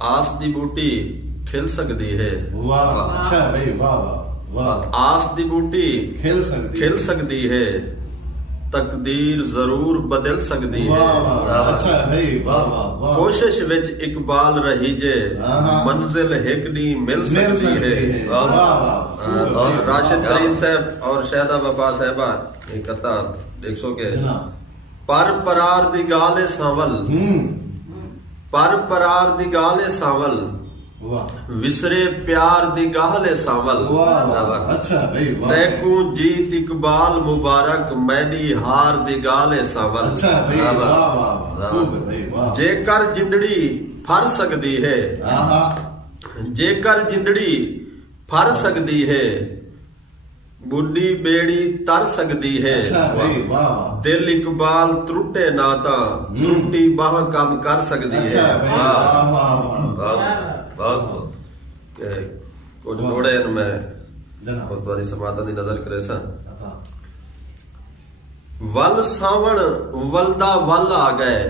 आस दी बूटी खिल सकती है। वाह, अच्छा है भाई, वाह वाह वाह। आस दी बूटी खिल सकती है, तकदीर जरूर बदल सकती है। वाह वाह, अच्छा है भाई, वाह वाह वाह। कोशिश विच इकबाल रही जे, मंजिल एक दी मिल सकती है। वाह वाह। राशिद करीम साहब और शहदा वफा साहबा कथा देखो के पर परार दी गाले सावल, पर परार दी गाले सावल, विसरे प्यार दी गाले सावल। अच्छा भाई, तैकू जीत इकबाल मुबारक, मैडी हार दी गाले सावल। अच्छा भाई, वाह वाह, खूब है भाई, वाह। जेकर जिंदड़ी फर सकती है, जेकर जिंदड़ी फर सकती है, बुढ़ी बेड़ी तर सकती है। अच्छा भाई, वाह वाह। दिल इकबाल त्रुटे ना ता त्रुटी बाह काम कर सकती है। अच्छा भाई, वाह वाह बहुत कुछ मोड़े मैं तुम्हारी समाता दी नजर करे सा। वल सावण वलदा वल आ गए,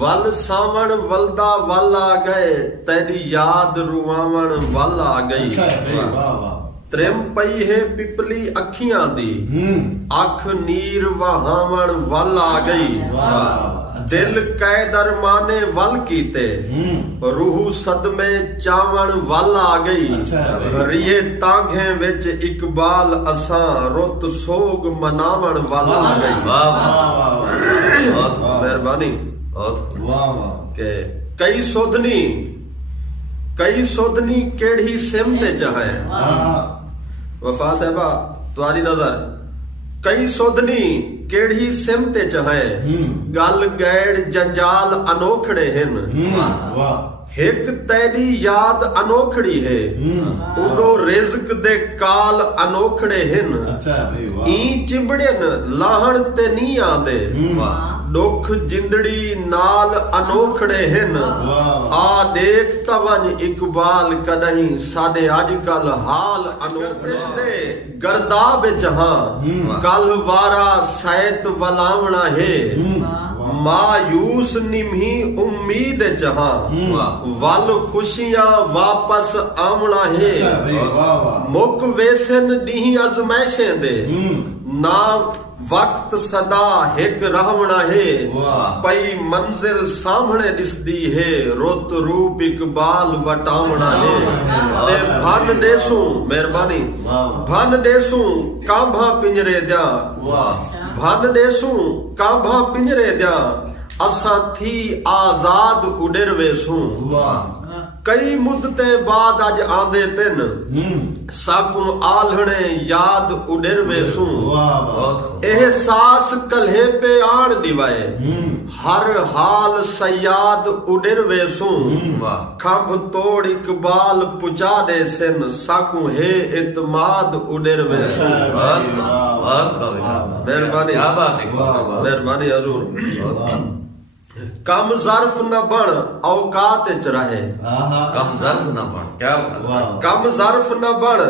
वल सावण वलदा वल आ गए, तेरी याद रुआवण वल आ गई। अच्छा भाई, वाह वाह। त्रिम पई है पिपली अखियां दी, अख नीर वहावण वल आ गई। दिल कै दरमाने वल कीते, रूह सदमे चावण वल आ गई। रिए तांघे विच इकबाल असां रुत सोग मनावण वल आ गई। मेहरबानी के कई सोधनी केड़ी सिम ते चाहे। वफा साहबा तुम्हारी नजर कई सोधनी केड़ी सिम ते चाहे, गल गैड़ जंजाल अनोखड़े हिन। हिक तेरी याद अनोखड़ी है, उडो रिज़्क दे काल अनोखड़े हिन। ई चिबड़न लाहण ते नी आंदे, दुख जिंदड़ी नाल अनोखड़े हिन। आ देख तवन इकबाल कदहीं साडे अजकल हाल अनोखड़े। गर्दाब जहां कल वारा सैत वलावना है, मायूस निमी उम्मीद जहां वल खुशियां वापस आवना है। मुक वेसन डी अजमैशें दे ना वक्त सदा हिक रहवना है। पई मंजिल सामने दिसदी है, रुत रूप इकबाल वटावना है। ते भन देसू मेहरबानी भन देसू कांभा पिंजरे द्या, भन देसू कांभा पिंजरे द्या, असा थी आजाद उड़र वेसू। कई मुद्दते बाद अज आंदे पिन, साकू आलहणे याद उड़र वेसू। एहसास कल्हे पे आन दिवाए, हर हाल सयाद उड़र वेसू। खंभ तोड़ इकबाल पुचा दे सिन, साकू हे इतमाद उड़र वेसू। मेहरबानी मेहरबानी हजूर। कम ज़र्फ न बन औकात च रहे, कम ज़र्फ न बन, क्या कम ज़र्फ न बन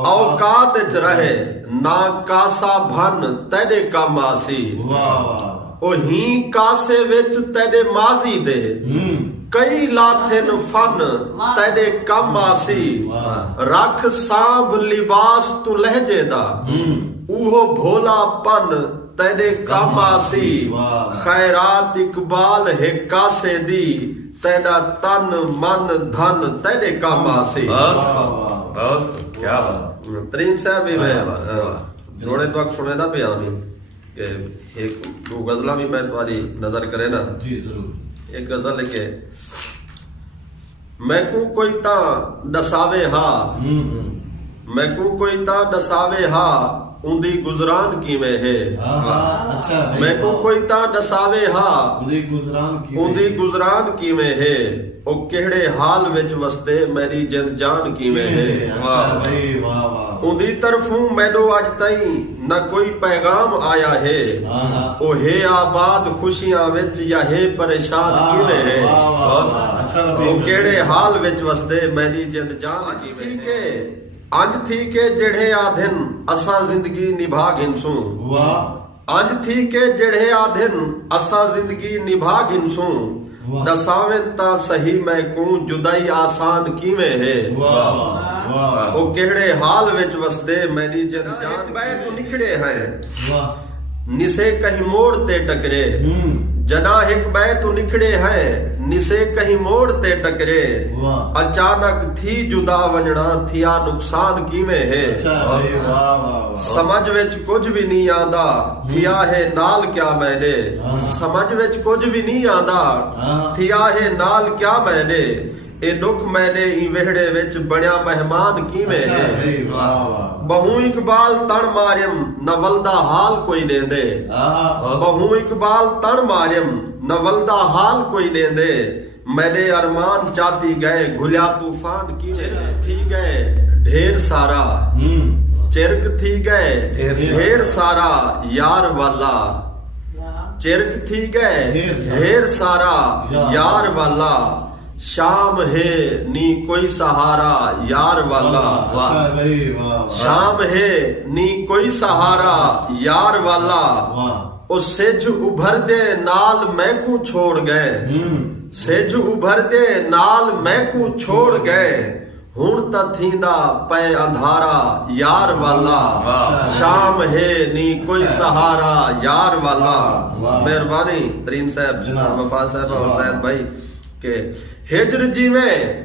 औकात च रहे, ना कासा भन तेरे कम आसी। ओ ही कासे विच तेरे माजी दे, कई लाथिन फन तेरे कम आसी। रख सांभ लिबास तू लहजे दा, उहो भोलापन तेरे कम आसी। खैरात इकबाल है कासे दी, तेरा तन मन धन तेरे कम आसी। बहुत क्या बात। तरीन साहब भी मैं जोड़े तो सुने ना पे आमी कि एक दो गजला भी मैं तुम्हारी नजर करे ना जी जरूर। एक गजल लिखे, मैं को कोई ता दसावे हा, मैं को कोई ता दसावे हा, उंदी गुजरान किवें है। अच्छा मैं को कोई ता दसावे हा, उंदी गुजरान किवें है। ओ केड़े हाल विच वसदे मेरी जिंद जान किवें है। उंदी तरफों मैनू अज ताईं न कोई पैगाम आया है, ओ हे आबाद खुशियां विच या हे परेशान किवें है। ओ केड़े हाल विच वसदे मेरी जिंद जान किवें है। अंज थी के जेड़े आधिन असा जिंदगी निभा गिनसू। अंज थी के जेड़े आधिन असा जिंदगी निभा गिनसू। ਵਾਹ। ਦਸਾਵੇਂ ਤਾਂ ਸਹੀ ਮੈਂ ਕੂੰ ਜੁਦਾਈ ਆਸਾਨ ਕਿਵੇਂ ਹੈ ਵਾਹ ਵਾਹ ਵਾਹ ਉਹ ਕਿਹੜੇ ਹਾਲ ਵਿੱਚ ਵਸਦੇ ਮੇਰੀ ਜਨ ਜਾਨ ਬੈ ਤੂੰ ਨਿਖੜੇ ਹੈ ਵਾਹ ਨਿਸੇ ਕਹੀਂ ਮੋੜ ਤੇ ਟਕਰੇ जना हिक बै तू निखड़े है निसे कहीं मोड़ ते टकरे वाह। अचानक थी जुदा वंजना थिया नुकसान किवें है अच्छा भाई वाह वाह वाह समझ विच कुछ भी नहीं आंदा थिया है नाल क्या मैंने समझ विच कुछ भी नहीं आंदा थिया है नाल क्या मैंने ए दुख मैंने ई वेहड़े विच बणिया मेहमान किवें अच्छा है भाई वाह वाह बहु इकबाल तण मारियम न वलदा हाल कोई देंदे आहा बहु इकबाल तण मारियम न वलदा हाल कोई देंदे मेरे अरमान चाती गए घुलिया तूफान की थी गए ढेर सारा चिरक थी गए ढेर सारा यार वाला चिरक थी गए ढेर सारा यार वाला शाम है नी कोई सहारा यार वाला अच्छा भाई वाह वाह शाम है नी कोई सहारा यार वाला वाह ओ सेज उभर दे नाल मैं को छोड़ गए सेज उभर दे नाल मैं को छोड़ गए हुण ता थींदा पै अंधारा यार वाला शाम है नी कोई सहारा यार वाला मेहरबानी तरीन साहब जनाब। वफा साहब और जैद भाई के हिजर जी में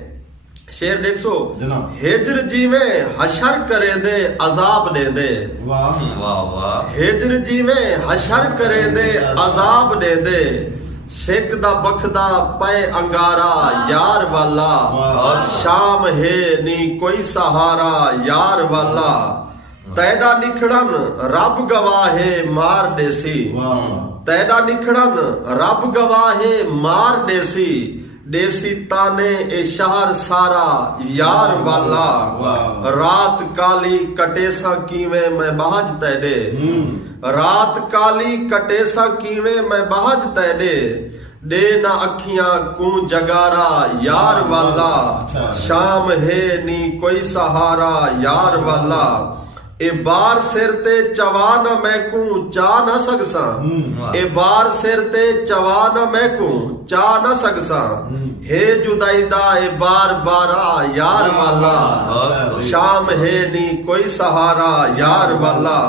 शेर देखो जनाब। हिजर जी में हशर करे दे अजाब दे दे वाह वाह वाह हिजर जी में हशर करे दे अजाब दे दे सिख दा बखदा पै अंगारा यार वाला वाह। शाम है नी कोई सहारा यार वाला तैदा निखड़न रब गवाहे मार देसी वाह तैदा निखड़न रब गवाहे मार देसी देसी ताने ए शहर सारा यार वाला वाह। रात काली कटेसा कीवे मैं बाज तैदे रात काली कटेसा कीवे मैं बाज तैदे दे ना अखियां कू जगारा यार वाला अच्छा। शाम है नी कोई सहारा यार वाला ए बार सिर ते चवा न मैकू चा न सकसा ए बार सिर ते चवा न मैकू चा न सकसा हे जुदाई दा ए बार बारा यार वाला शाम है नी कोई सहारा यार वाला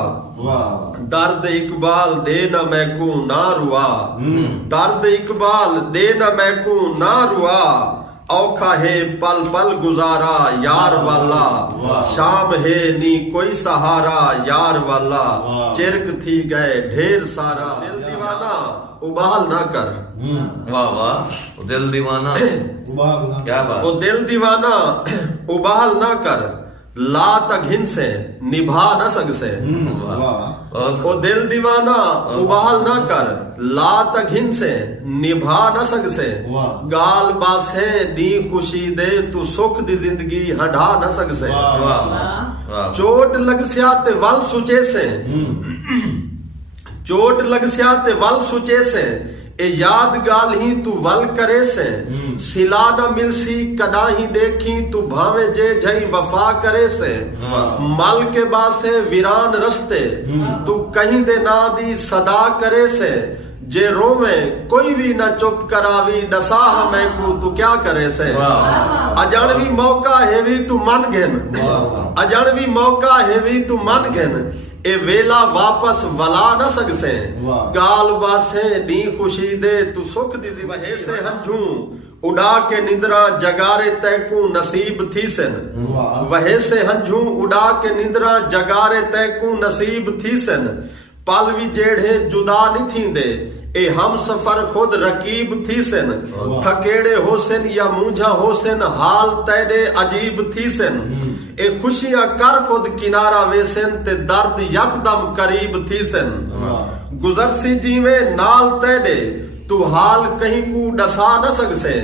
वाह दर्द इकबाल दे न मैकू ना रुआ दर्द इकबाल दे न मैकू ना रुआ औखा है पल पल गुजारा यार वाला शाम है नी कोई सहारा यार वाला चिरक थी गए ढेर सारा दिल दीवाना उबाल ना कर वाह वाह दिल दीवाना वाह क्या बात वो दिल दीवाना उबाल ना कर ला तघिन से निभा न सक से वाह बहुत वो दिल दीवाना उबाल ना कर ला तघिन से निभा न सक से वाह। गाल बासे दी खुशी दे तू सुख दी जिंदगी हटा न सक से वाह वाह वाह चोट लग स्या ते वल सुचे से चोट लग स्या ते वल सुचे से ए याद गाल ही तू वल करे से सिला न मिलसी कदा ही देखी तू भावे जे जई वफा करे से मल के बासे वीरान रस्ते तू कहीं दे ना दी सदा करे से जे रोवे कोई भी ना चुप करावी डसाह मैं को तू क्या करे से अजानवी मौका है भी तू मन घेन अजानवी मौका है भी तू मन घेन ए वेला वापस वला न सकसे गाल बासे दी खुशी दे तू सुख दी वहे से हंझू उड़ा के निंद्रा जगारे तैकू नसीब थी सन वहे से हंझू उड़ा के निंद्रा जगारे तैकू नसीब थी सन पल भी जेड़े जुदा नहीं थींदे ए हम सफर खुद रकीब थी सन थकेड़े होसन या मूंझा होसन हाल तैडे अजीब थी सन ए खुशियां कर खुद किनारा वेसन ते दर्द यकदम करीब थी सन गुजर सी जीवे नाल तैडे तू हाल कहीं को डसा न सकसे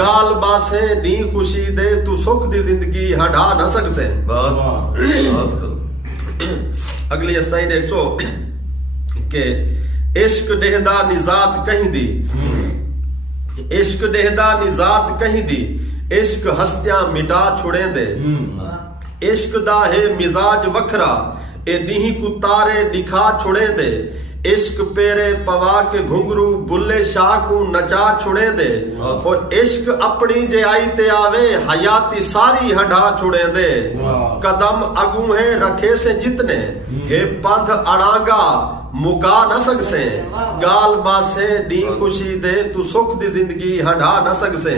गाल बासे दी खुशी दे तू सुख दी जिंदगी हटा न सकसे बहुत बहुत अगली अस्ताई देखो के इश्क देहदा निजात कहीं दी इश्क देहदा निजात कहीं दी इश्क हस्तियां मिटा छुड़े दे इश्क दा है मिजाज वखरा ए दी को तारे दिखा छुड़े दे इश्क पेरे पवा के घुंगरू बुल्ले शाह को नचा छुड़े दे और इश्क अपनी जे आई ते आवे हयाती सारी हंडा छुड़े दे कदम अगू है रखे से जितने हे पंथ अड़ागा मुका न सकसे गाल बासे डी खुशी दे तू सुख दी जिंदगी हंडा न सकसे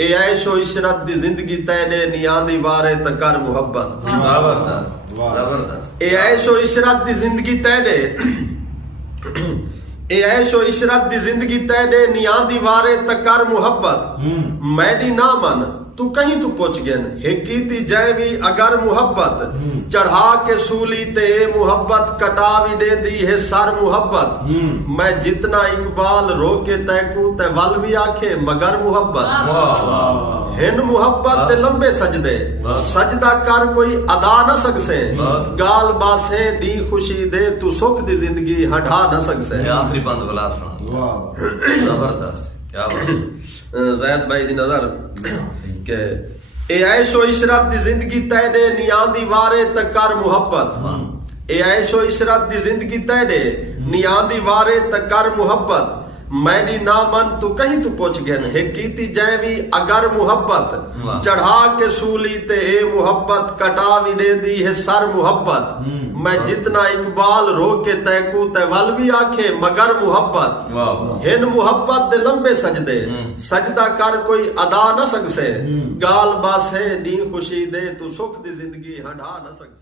ए ऐशो इशरत दी जिंदगी तैने नियांदी वारे त कर मुहब्बत जबरदस्त जबरदस्त ए ऐशो इशरत दी जिंदगी तैने ए ऐशो इशरत दी जिंदगी तैने नियांदी वारे त कर मुहब्बत मैडी ना मन तू कहीं तू पहुंच गयन हे कीती जैवी अगर मुहब्बत चढ़ा के सूली ते मुहब्बत कटावी दे दी है सर मुहब्बत मैं जितना इकबाल रोके तैकू ते वल भी आखे मगर मुहब्बत हिन मुहब्बत ते लंबे सजदे सजदा कर कोई अदा न सकसे गाल बासे दी खुशी दे तू सुख दी जिंदगी हटा न सकसे आखिरी बंद गला सुना जबरदस्त क्या बात ज़ैद भाई दी नजर के ए ऐशो इशरत दी जिंदगी तैने नियांदी वारे त कर मुहब्बत ए ऐशो इशरत दी जिंदगी तैने नियांदी वारे त कर मुहब्बत मैडी ना मन तू कहीं तू पहुंच गयन हे कीती जैवी अगर मुहब्बत चढ़ा के सूली ते ए मुहब्बत कटावी दे दी है सर मुहब्बत मैं जितना इकबाल रोके तैकू ते वल भी आखे मगर मुहब्बत हिन मुहब्बत दे लंबे सजदे सजदा कर कोई अदा न सकसे गाल बासे दी खुशी दे तू सुख दी जिंदगी हंडा न सकसे।